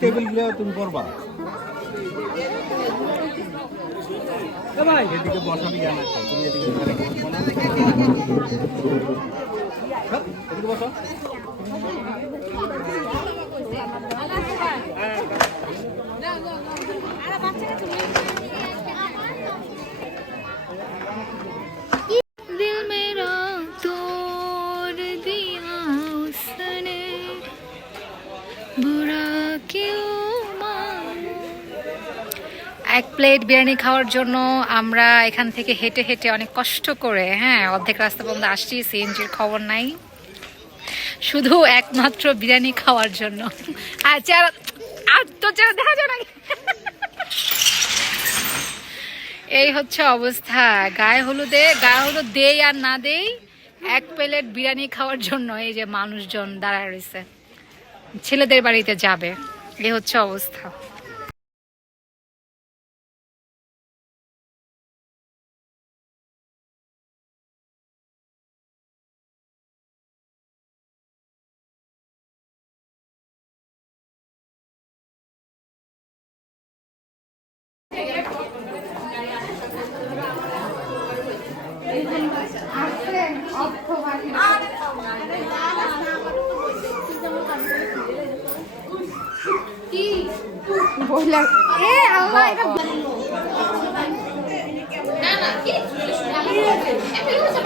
Table তুমি করবা এদিকে বসাবি জ্ঞান আছে তুমি এদিকে বসো এক প্লেট বিরিয়ানি খাওয়ার জন্য আমরা এখান থেকে হেঁটে হেঁটে অনেক কষ্ট করে অর্ধেক রাস্তা পর্যন্ত আসছি। সিএনজির খবর নাই, শুধু একমাত্র বিরিয়ানি খাওয়ার জন্য। দেখা যায় না। এই হচ্ছে অবস্থা। গায়ে হলুদ দেই আর না দেই, এক প্লেট বিরিয়ানি খাওয়ার জন্য এই যে মানুষজন দাঁড়ায় রয়েছে, ছেলেদের বাড়িতে যাবে। এই হচ্ছে অবস্থা।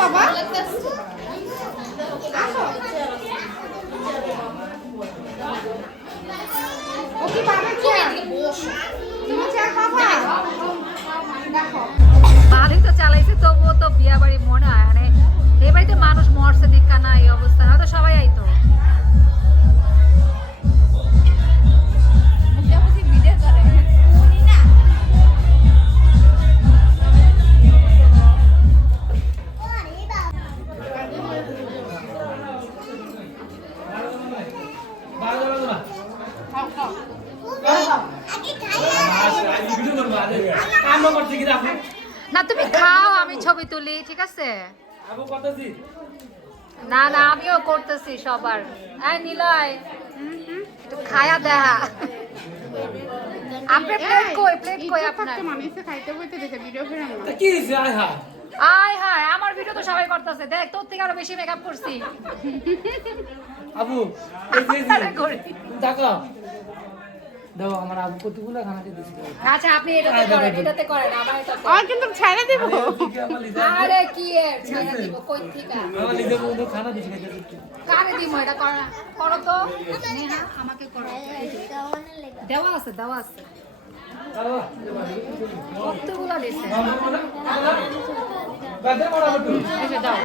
বাবা ভালোই তো চালাইছে, তবুও তো বিয়া বাড়ি মনে হয় মানে এই বাড়িতে মানুষ মরছে দীক্ষা না এই অবস্থা, হয়তো সবাই আইতো। না তুমি খাও, আমি ছবি তুলি, ঠিক আছে? না না আমিও করতেছি সবার। নিলয় একটু খায়া দেখা। আপনার প্লেট কই আপনার? আয় হায়, আমার ভিডিও তো সবাই করতেছে, দেখ তোর থেকে আরো বেশি মেকআপ করছি। আবু দেখো দাও, আমার আবু কতগুলো খানাকে দিছি। আচ্ছা আপনি এটাতে করেন আবার এটা আর কিন্তু ছাড়া দেব। আরে কি এর ছাড়া দিব কই থেকে? আমার নিজে বন্ধু খানা দিছি খাইতে। কারে দিব এটা করো তো। নেহা আমাকে করো। দেওয়া আছে কতগুলো দিছে? বাদে বড় বড় এই যে দাও।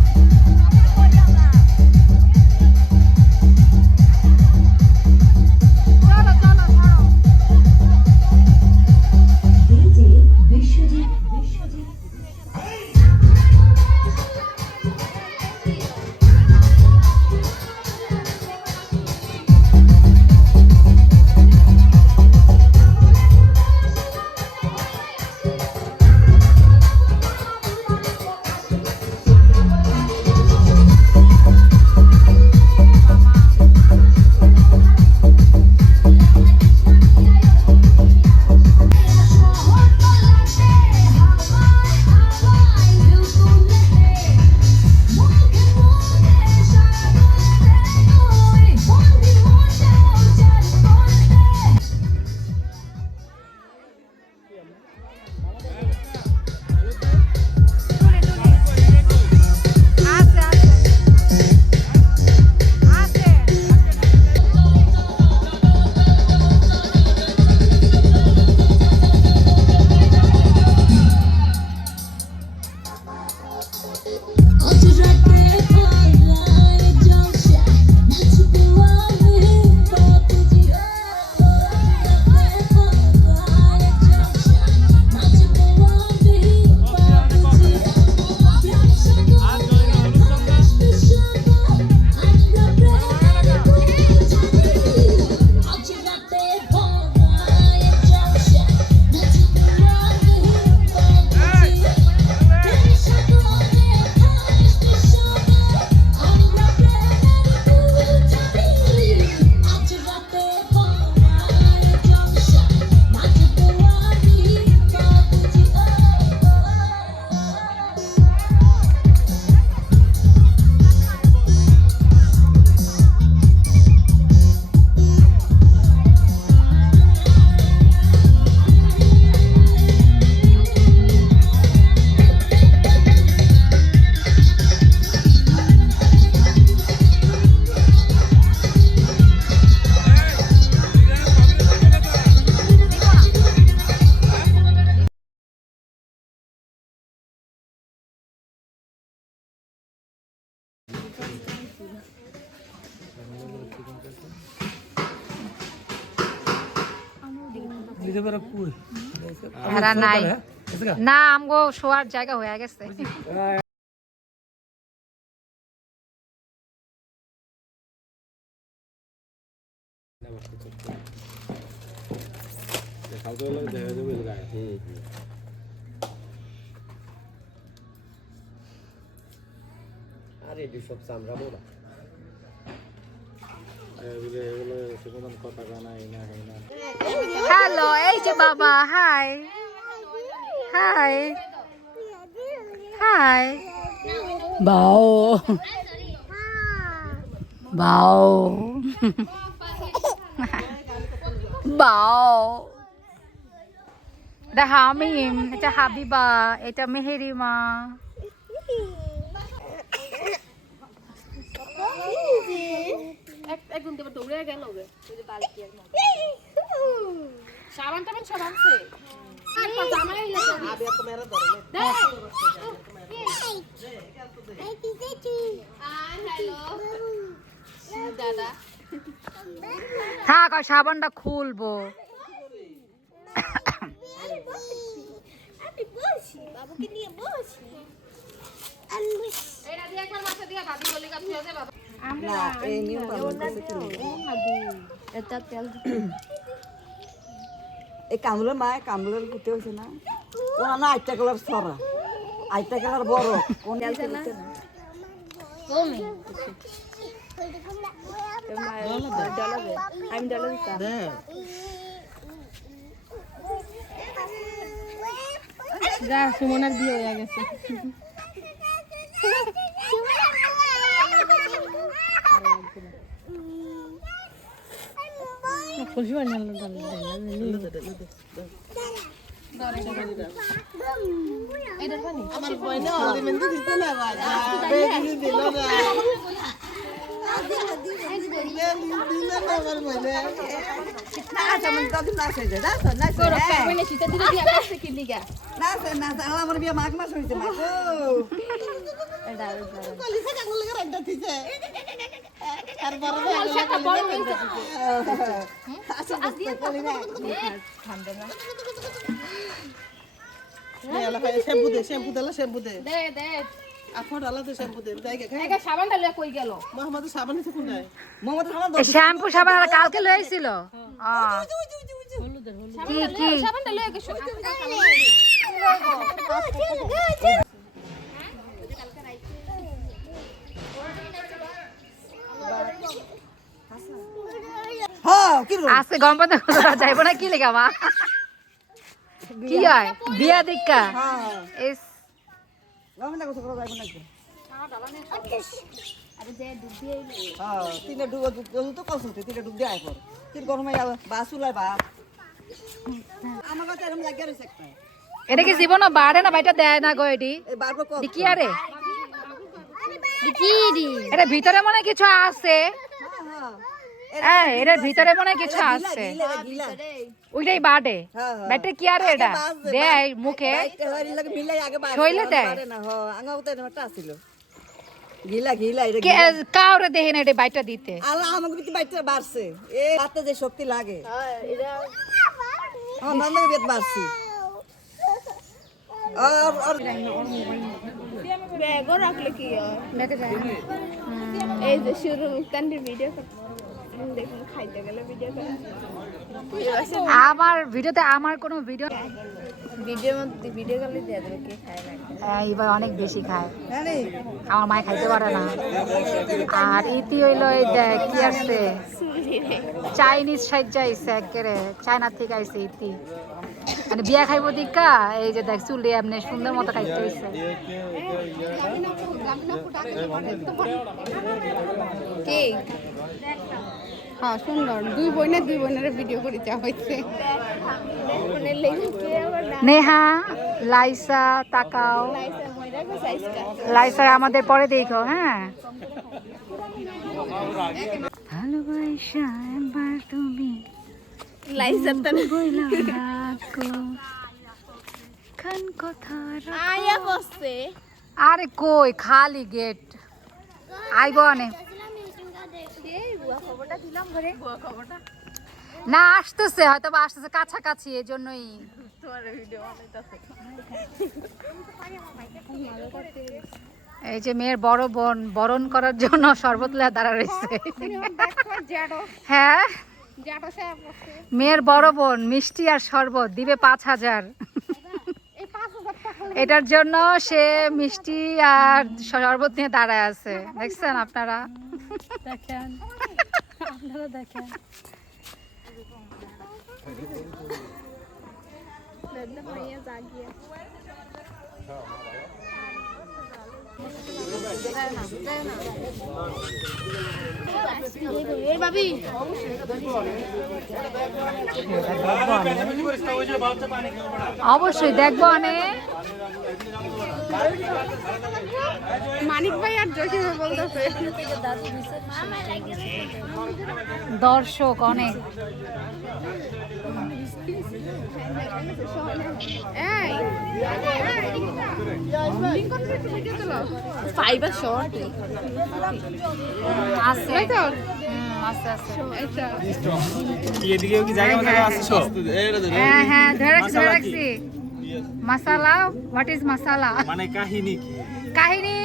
দিতে পারো কই ভাড়া নাই না আমগো শোয়ার জায়গা হয়ে গেছে আরে এটি সব চামড়া বলা হ্যালো এই যে বাবা হাই হাই হাই বাও বাও বাও এটা হামিম এটা হাবিবা এটা মেহেরিমা একদম তো দৌড়ে গেল ওই যে বালতি আর সাবান টাবান সব আনছে আর জামা এই লাগে আবে তো মেরে ধরে হ্যালো দাদা থাক আর সাবানটা খুলবো আমি বসি বাবুকে নিয়ে বসি এটা দিয়ে একবার মাথা দিয়ে ভাবি বলি কাছে আছে বাবা আমরা এই নিয়ম পালন করতে কি এটা তেল এই কামড়ের মায় কামড়ের পুঁতে হয়েছে না ও না আইটা কালার ছড়া আইটা কালার বড় কোন আমি ডলা দিতাম যা সুমনার বিয়ে হয়ে গেছে খুশি হয় না আমার বয়না অলরেডি দিতে না বেবি দিল না না যেমন কদিন না হয়েছে না করো কইনে শীতে দিলে দিয়া কাছে কি লিগা না আমার বিয়ে মাঘ মাস হয়েছে মা গো এটা কলিসা কাকুর লাগে রান্না দিছে আর বড় শাকা বড় হইছে আচ্ছা আচ্ছা কলি না ঠান্ডা না নেলা ভাই শ্যাম্পু দে দে দে আফর আলা দে শ্যাম্পু দে দাইগে খাই একা সাবানটা লয়ে কই গেল মোহাম্মদ সাবান নিতে কোন নাই মোহাম্মদ আমার শ্যাম্পু সাবান আর কালকে লইছিল কি কি সাবানটা লয়ে গেছো হ্যাঁ কি আজকে গম পাতে যাইব না কি লেখা মা কি হয় বিয়া দীক্ষা এস গমনা কত করে যাইব না আরে যে দুধ দিয়ে হ্যাঁ তিনটা ডুব তো কষ্ট তিনটা ডুব দিয়ে আয় পর তিন গরমে বাসুলাই বা আমার কাছে এরকম লাগিয়ে রয়েছে একটা এটা কি জীবন বাড়ে না বাইটা দেয় না গো এটি এই বারবার কত কি আরে কি দি এটা ভিতরে মনে হয় কিছু আছে হ্যাঁ এটার ভিতরে মনে হয় কিছু আছে গিলা ওইটাই বাড়ে হ্যাঁ, হ্যাঁ। ব্যাটে কি আরে এটা দেয় মুখে বাইতে হরি লাগে মিলাই আগে বাড়ে শৈলে দেয়? না হ আঙ্গা উতে একটা ছিল গিলা এটা কে কাউরে দেখে না এটা বাইটা দিতে আল্লাহ আমাকে বিতে বাইতে বাড়ছে এ রাতে যে শক্তি লাগে হ্যাঁ নন্দকে বেত বাড়ছি আর ব্যাগও রাখলে কি হয় এই যে শুরু মুক্তান্ডির ভিডিও দেখুন খাইতে গেলে ভিডিও আমার ভিডিওতে আমার কোনো ভিডিও ভিডিওর মধ্যে ভিডিও করলে দিয়ে দেবে কে খায় না এবার অনেক বেশি খায় জানি আমার মায় খাইতে পারে না আর ইতি হইলো এই দেখ কি আছে চাইনিজ সাজ্জা আইছে একেবারে চায়না থেকে আইছে ইতি মানে বিয়া খাইব দিকা এই যে দেখ চুল দিয়ে এমনি সুন্দর মতো খাইতে হইছে কে হ্যাঁ সুন্দর দুই বোনের ভিডিও করে যাওয়া হয়েছে নেহা লাইসা তাকাও লাইসা আমাদের পরে দেখো হ্যাঁ ভালোবাসা একবার তুমি লাইসা বইলাম রাখো খান কথা আয়া বসছে আরে কই খালি গেট আইব অনে এই বুয়া খবরটা দিলাম ঘরে বুয়া খবরটা না আসতেছে হয়তো বা আসতেছে কাছাকাছি এই জন্যই তোমার ভিডিও বানাইতাছে এই যে মেয়ের বড় বোন বরণ করার জন্য শরবত লয়া দাঁড়া রয়েছে হ্যাঁ মেয়ের বড় বোন মিষ্টি আর শরবত দিবে 5,000 এটার জন্য সে মিষ্টি আর শরবত নিয়ে দাঁড়ায় আছে দেখছেন আপনারা দেখেন আপনারা দেখেন অবশ্যই দেখবো অনেক মানিক ভাই আর জসিম বলতেছে দর্শক অনেক এই ফাইবার শর্ট আছে তাই তো আছে আছে আচ্ছা এদিকেও কি জায়গা জায়গা আছে সব হ্যাঁ হ্যাঁ ধরে রাখছি মাসালা হোয়াট ইজ মাসালা মানে কাহিনী কি কাহিনী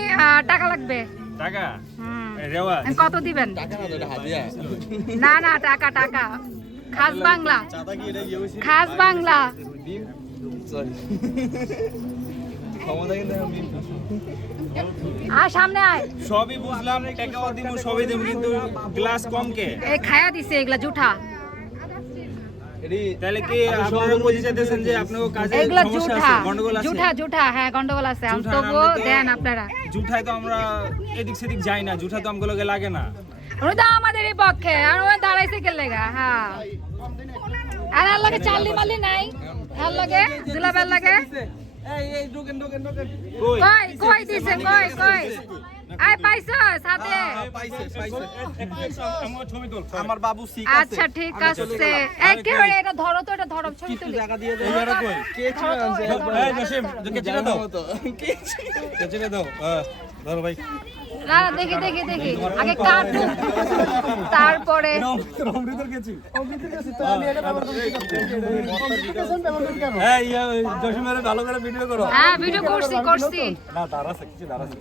টাকা লাগবে টাকা হুম। রেওয়াজ কত দিবেন না না টাকা টাকা খাস বাংলা খাস বাংলা আর সামনে আয় সবই বুঝলাম টাকাও দিব সবই দিব কিন্তু গ্লাস কম কে এই খায়া দিছে এগুলা জুঠা তাহলে কি আপনারা বুঝে যেতেছেন যে আপনাদের কাজে এগুলা সমস্যা জুঠা আছে গন্ডগোল আছে জুঠা জুঠা হ্যাঁ গন্ডগোল আছে জুঠা আমতগো নামে তো- দেন আপনারা জুঠায় তো আমরা এদিক সেদিক যাই না জুঠা তো আমগুলোকে লাগে না ওই তো আমাদেরই পক্ষে আর ওই দাঁড়াইছে কে লেগা হ্যাঁ আর আর লাগে চাললি মালি নাই আর লাগে দুলাবেল লাগে কই কই কই দিছে কই কই আয় পাইছো সাথে আমার বাবু সিক আচ্ছা ঠিক আছে একেবারে এটা ধরো তো এটা ধরো ছবি তুলি এইবারে কই এই জসিম কেচিটা দাও কেচিটা দাও ধরো ভাই না না দেখি দেখি দেখি আগে কাটু তারপরে অমৃতর কেচি এই জসিমের ভালো করে ভিডিও করো হ্যাঁ ভিডিও করছি করছি না দাঁড়াছে কিছু দাঁড়াছে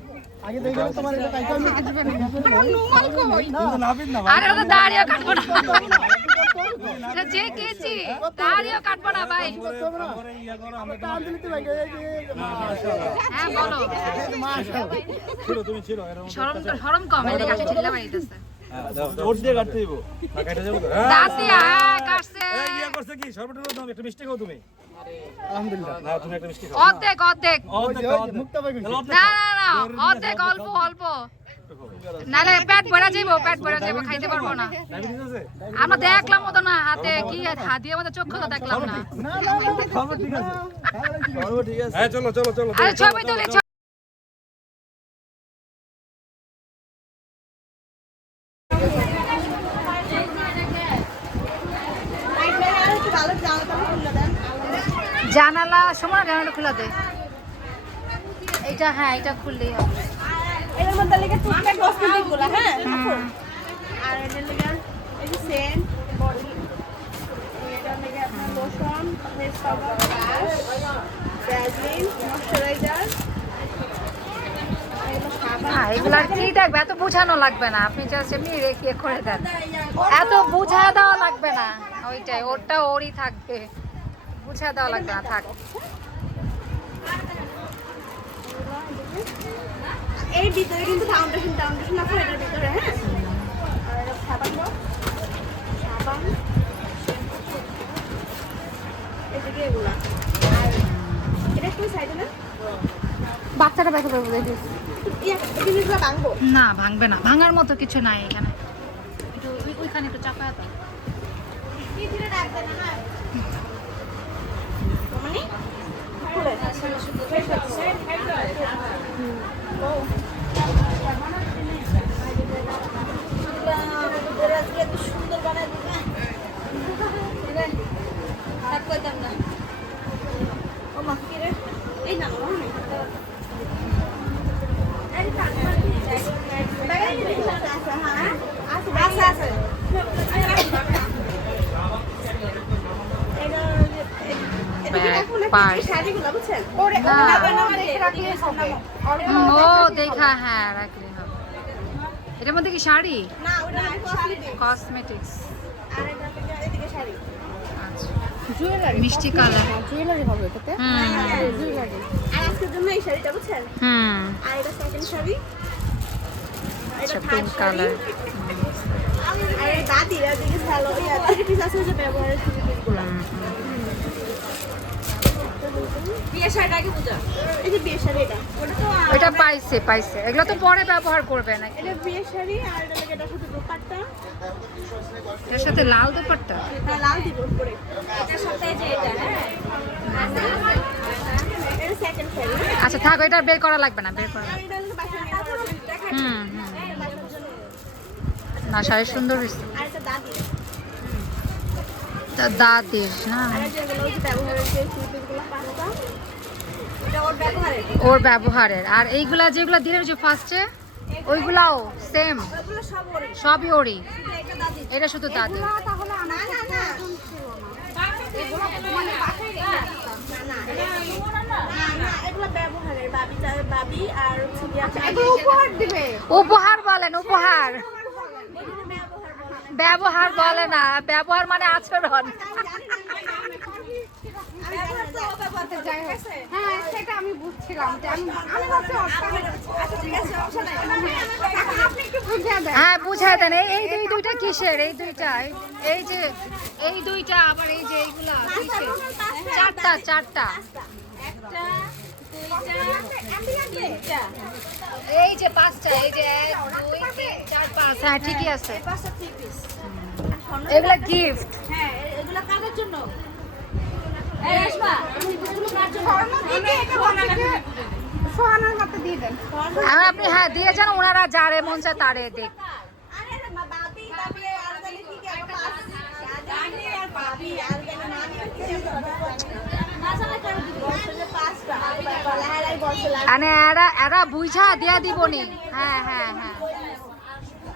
আরে ওটা দাঁড়িয়ে কাটবো না এটা যে কেছি দাঁড়িয়ে কাটবো না ভাই হ্যাঁ বলো শরম কম এদিকে আসে চিল্লা বাড়িতেছে ওর দিয়ে কাটতে দিব না কাটা যাবো তো দাঁত দিয়ে কাটছে এই ইয়া করছে কি সর্বটা দাও একটা মিষ্টি খাও তুমি আলহামদুলিল্লাহ না তুমি একটা মিষ্টি খাও অর্ধেক অর্ধেক না না না অর্ধেক অল্প অল্প নালে পেট ভরা যাইবো খাইতে পারবো না আমরা দেখলাম তো না হাতে কি হাত দিয়ে আমাদের চোখ তো দেখলাম না হ্যাঁ চলো চলো চলো আরে ছবি তুলি জানালা সময় জানালা খোলা দে এটা হ্যাঁ এটা খুললেই হবে এর মধ্যে লেগে টুথপেস্ট কসমেটিক গুলো হ্যাঁ আর এর লেগে এই যে সেন্ট বডি এটার লেগে আপনার lotion face powder brush Vaseline moisturiser এগুলার কি দেখবে এত বোঝানো লাগবে না আপনি জাস্ট এমনি রেখে করে দেন এত বুঝা দেওয়া লাগবে না ওইটাই ওরটা ওরই থাকবে বুঝা দেওয়া লাগবে না থাক এর ভিতরে কিন্তু ফাউন্ডেশন আছে এটার ভিতরে হ্যাঁ আর এটা সাবান এদিকে এগুলা আর এটা একটু সাইডে না বাচ্চাটা ব্যথা করবো দেখি জিনিসগুলো ভাঙবো না ভাঙবে না ভাঙার মতো কিছু নাই এখানে একটু ওইখানে একটু চাপা দাও টিফিনে রাখবে না না মানে সুন্দর বানায় দিবে ও মা কি রে এই না পার্স। শাড়িগুলো বুঝছেন ও দেখা, হ্যাঁ রাখলে হবে। এটার মধ্যে কি শাড়ি? না ওটা কসমেটিক্স। আর এটা এদিকে শাড়ি আচ্ছা, মিষ্টি কালার। আর আজকের জন্য এই শাড়িটা বুঝছেন আর এটা সেকেন্ড শাড়ি আচ্ছা, পিঙ্ক কালার। আর এই দাদি এদিকে ভালো থ্রি পিস আছে যে ব্যবহারের থ্রি পিসগুলো বিয়ে শাড়িটা আগে বুঝা এই যে বিয়ে শাড়ি এটা ওটা তো এটা পাইছে এগুলো তো পরে ব্যবহার করবে না। এটা বিয়ে শাড়ি আর এটা লাগে এটা শুধু দোপাট্টা এর সাথে লাল দুপাট্টা। হ্যাঁ লাল দিব উপরে এটার সাথে যে এটা এটা সেকেন্ড শাড়ি আচ্ছা থাক, এটা বের করা লাগবে না, বের করা। আর এটা হলো বাসা দেখা না, শাড়ি সুন্দর হয়েছে। আর এটা দাদি দাদির না, আর যেগুলো যে ব্যবহারের যে থ্রি পিসগুলো পাঁচটা এটা ওর ব্যবহারের ওর ব্যবহারের। আর এইগুলা যেগুলা দিলেন যে ফার্স্টে, ওইগুলাও সেম, ওগুলো সব ওর সবই ওরই। এটা দাদি এটা শুধু দাদি। তাহলে না না না এগুলো মানে বাসায় রেখে না না এগুলো ব্যবহারের বাবি আর ছবি আছে এগুলো উপহার দিবে উপহার বলেন, উপহার। ব্যবহার বলে না, ব্যবহার মানে আচরণ। হ্যাঁ সেটা আমি বুঝছিলাম যে আমি ভাবছি আচ্ছা ঠিক আছে সমস্যা নাই আপনি একটু বুঝিয়ে দেন হ্যাঁ বুঝাই দেন। এই দুইটা কিসের? এই দুইটা, এই যে এই দুইটা, আবার এই যে এইগুলা কিসের? চারটা একটা দুইটা এই যে পাঁচটা, এই যে 1 2 3 4 5। হ্যাঁ ঠিকই আছে। পাঁচটা থ্রি পিস এগুলা গিফট। হ্যাঁ এগুলো কাদের জন্য এই রেশমা এগুলো কার জন্য সোহানার হাতে দিয়ে দেন আর আপনি হ্যাঁ দিয়ে যান, ওনারা যারে মন চায় তারে দেখ। আরে মা বাবি আর জানি কি কি একটা জানি আর বাবি আর জানি না জানা কেন দিব বলছে পাঁচটা লাহালাই বলছে মানে এরা বুঝা দিয়া দিবনি। হ্যাঁ হ্যাঁ হ্যাঁ,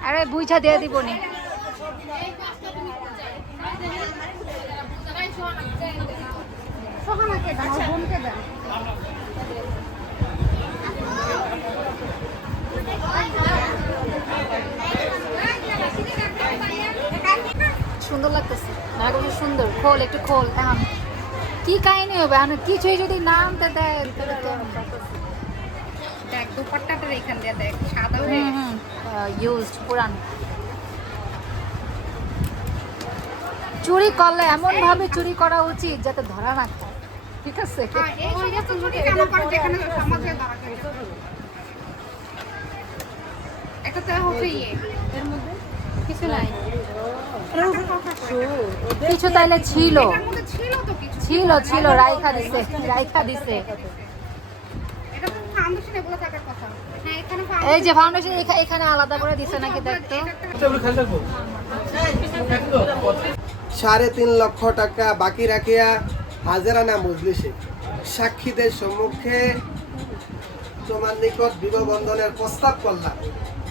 আরে বুঝা দিয়া দিবনি। সোহানাকে দাও আমার বোনকে দাও সুন্দর লাগতেছে, কত সুন্দর। খোল, একটু খোল। এখন কি কাহিনী হবে? এখন কিছুই যদি না আনতে দেয় তাহলে তো দেখ দুপাট্টাটা এখান দিয়ে দেখ সাদা ইউজড পুরান। চুরি করলে এমন ভাবে চুরি করা উচিত যাতে ধরা না খায়, ঠিক আছে? একটা তো হচ্ছে এর মধ্যে কিছু নাই কিছু তাইলে ছিল, ছিল তো কিছু ছিল রাইখা দিছে। এটা তো ফাউন্ডেশন এগুলো থাকার কথা হ্যাঁ এখানে এই যে ফাউন্ডেশন এখানে আলাদা করে দিছে নাকি দেখতো। 3.5 লক্ষ টাকা বাকি রাখিয়া হাজারানা মজলিসে সাক্ষীদের সম্মুখে তোমার নিকট বিবাহ বন্ধনের প্রস্তাব করলাম।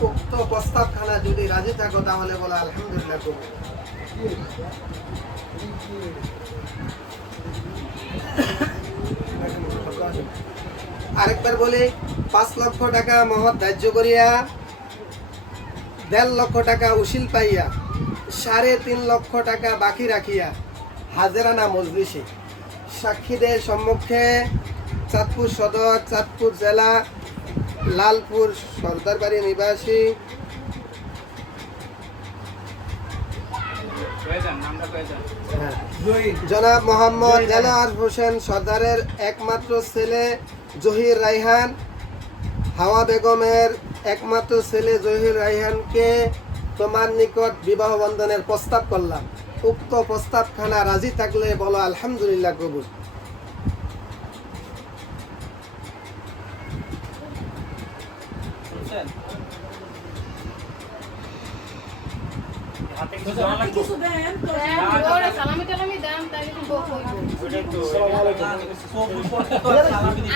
উক্ত প্রস্তাবখানা যদি রাজি থাকো তাহলে বলো আলহামদুলিল্লাহ কবুল। আরেকবার বলি, 5 লক্ষ টাকা মহৎ ধার্য করিয়া 1.5 লক্ষ টাকা উশিল পাইয়া 3.5 লক্ষ টাকা বাকি রাখিয়া হাজারানা মজলিসে সাক্ষীদের সম্মুখে চাঁদপুর সদর, চাঁদপুর জেলা, লালপুর সর্দারবাড়ি নিবাসী জনাব মোহাম্মদ দেলোয়ার হোসেন সর্দারের একমাত্র ছেলে জহির রায়হান, হাওয়া বেগমের একমাত্র ছেলে জহির রায়হানকে তোমার নিকট বিবাহ বন্ধনের প্রস্তাব করলাম। উক্ত প্রস্তাবখানা রাজি থাকলে বলো আলহামদুলিল্লাহ কবুল।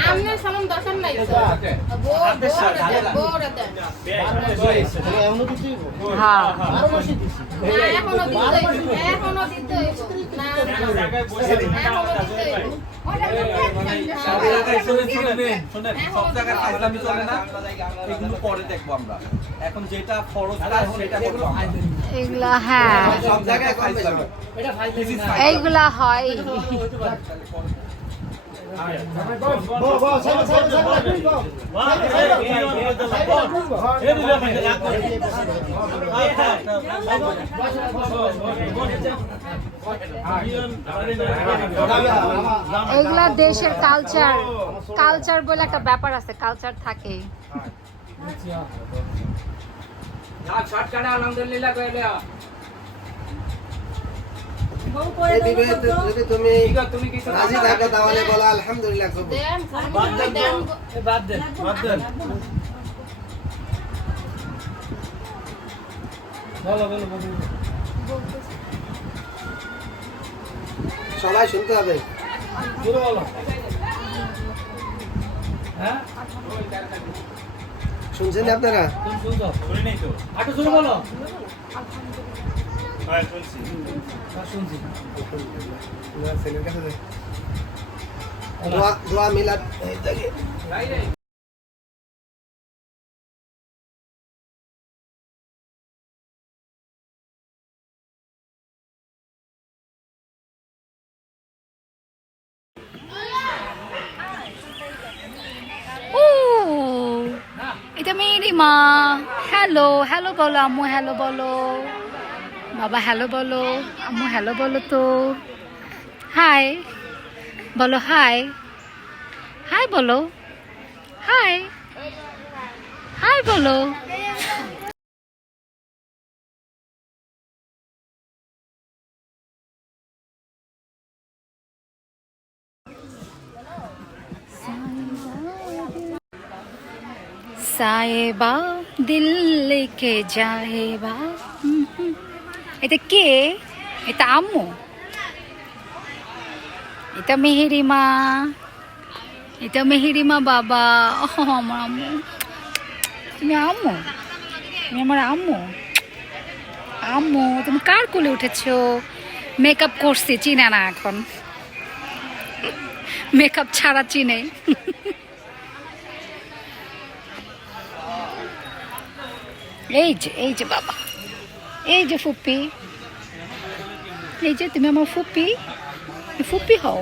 আমনে সালাম দরকার নাই হ্যাঁ সব জায়গায় ফাইজলামি চলে না, এগুলো পরে দেখবো আমরা। এখন যেটা ফরজ কাজ সেটা করবো আমরা। এগুলা হ্যাঁ সব জায়গায় ফাইজলামি। এইগুলা হয় এগুলা দেশের কালচার কালচার বলে একটা ব্যাপার আছে কালচার থাকে এই দিবে যদি তুমি রাজি থাকো তাহলে বলো আলহামদুলিল্লাহ কবুল। বাদ দেন বলো বলো বলো সবাই শুনতে হবে। শুরু বলো হ্যাঁ শুনছেন আপনারা? তুমি শুনছো শুনি নাই তো। আটো শুরু বলো হ্যাঁ শুনছি। শুনছি ছেলের কাছে যাই। দোয়া মিলাদ এই জায়গায়। ও এটা মেরি মা হ্যালো হ্যালো বলো আম্মু হ্যালো বলো বাবা হ্যালো বলো আম্মু হ্যালো বলো তো হাই বলো হাই হাই বলো হাই হাই বলো সায়েবা দিল লেকে যায়েবা এটা কে এটা আম্মু এটা মেহেরিমা এটা মেহেরিমা বাবা ও আমার আম্মু তুমি আম্মু তুমি আমার আম্মু আম্মু তুমি কার কোলে উঠেছো মেকআপ করছি চিনে না এখন মেকআপ ছাড়া চিনে এই যে বাবা এই যে ফুপ্পি এই যে তুমি আমার ফুপ্পি ফুপ্পি হও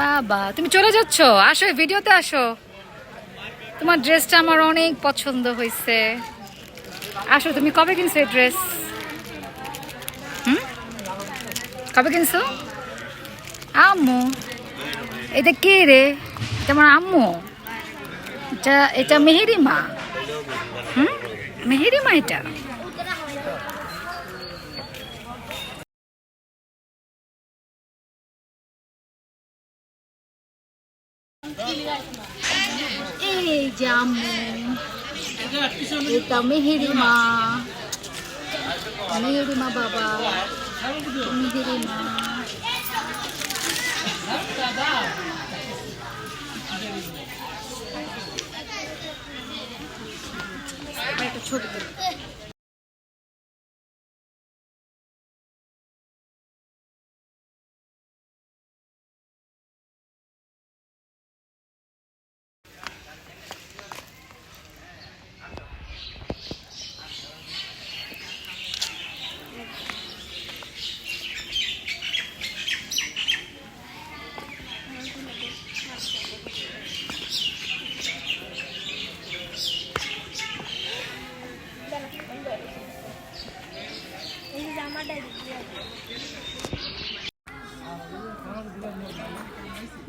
বাবা তুমি চলে যাচ্ছ আসো ভিডিওতে আসো তোমার ড্রেসটা আমার অনেক পছন্দ হয়েছে আসো তুমি কবে কিনছো এই ড্রেস কবে কিনছো আম্মু এটা কে রে এটা আমার আম্মু এটা মেহেরিমা মেহেরিমা এটা এই যে আম্মু এটা মেহেরিমা মেহেরিমা বাবা মেহেরিমা একটা ছবি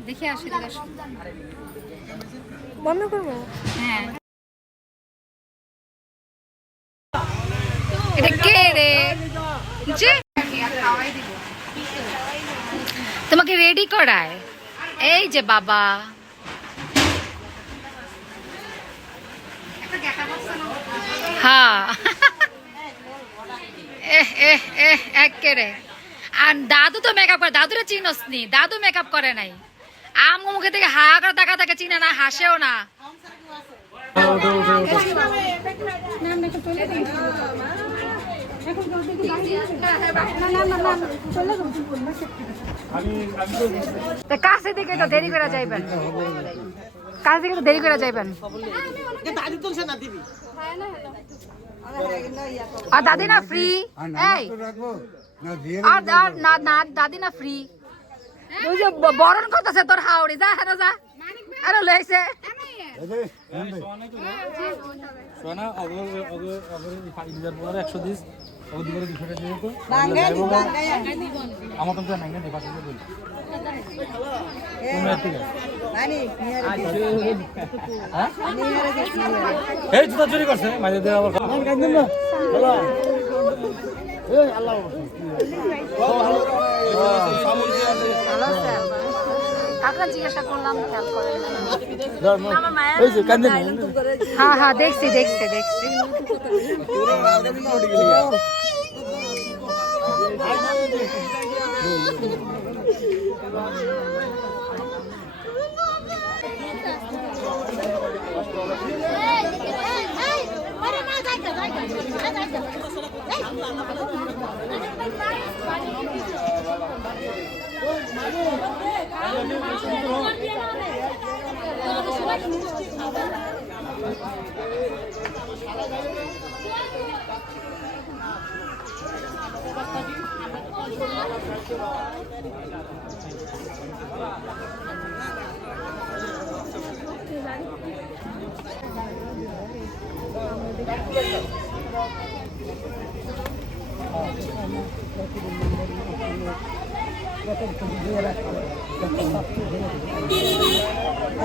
দেখে আসি বন্ধ করবো হ্যাঁ এটা কে রে যে তোমাকে রেডি করায় এই যে বাবা হ্যাঁ রে। আর দাদু তো মেকআপ করে, দাদুরে চিনস নি, দাদু মেকআপ করে নাই। আমগো মুখে থেকে হা করে টাকা টাকা চিনে না, হাসেও না। কাছে থেকে তো দেরি করে যাইবেন, কাছে থেকে তো দেরি করে যাইবেন। দাদি তুলছে না দিবি আর দাদি না ফ্রি, এই আর না দাদি না ফ্রি। ওই যে বরণ করতেছে তোর হাওড়ি, যা হেন যা আরে লইছে। সোনা অগর অগর অগর 100 দিস ওদি করে 200 টাকা দিয়ে তো বাঙ্গাই আমার তো নাই না দেখা দিতে বল তুমি ঠিক আছে নানি হ্যাঁ এই জুতা চুরি করছে মাঝে দিয়ে আবার মান কান্দুন না হ্যালো এই আল্লাহ আপনার জিজ্ঞাসা করলাম, খেয়াল করেন। এই যে কান্দুন হ্যাঁ হ্যাঁ দেখছি দেখছি দেখছি।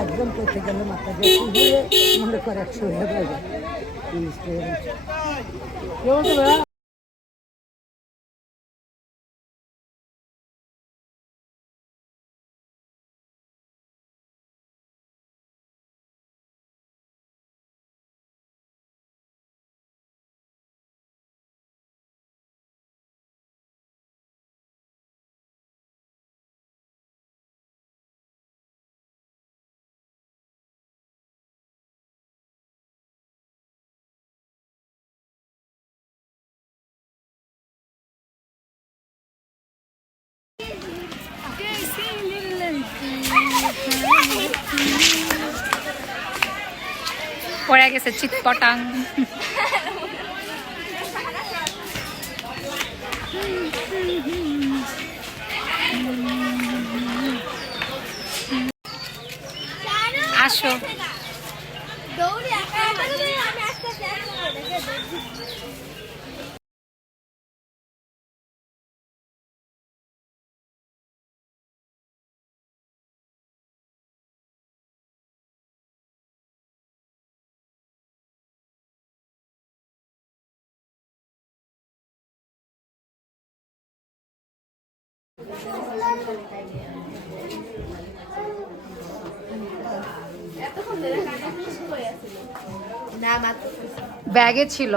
একদম করতে গেলে মাথা দিয়ে মনে করে 100 হয়ে যাবে। পড়ে গেছে চিৎপটাং। আসো দৌড়ে আমি আস্তে আস্তে ব্যাগে ছিল।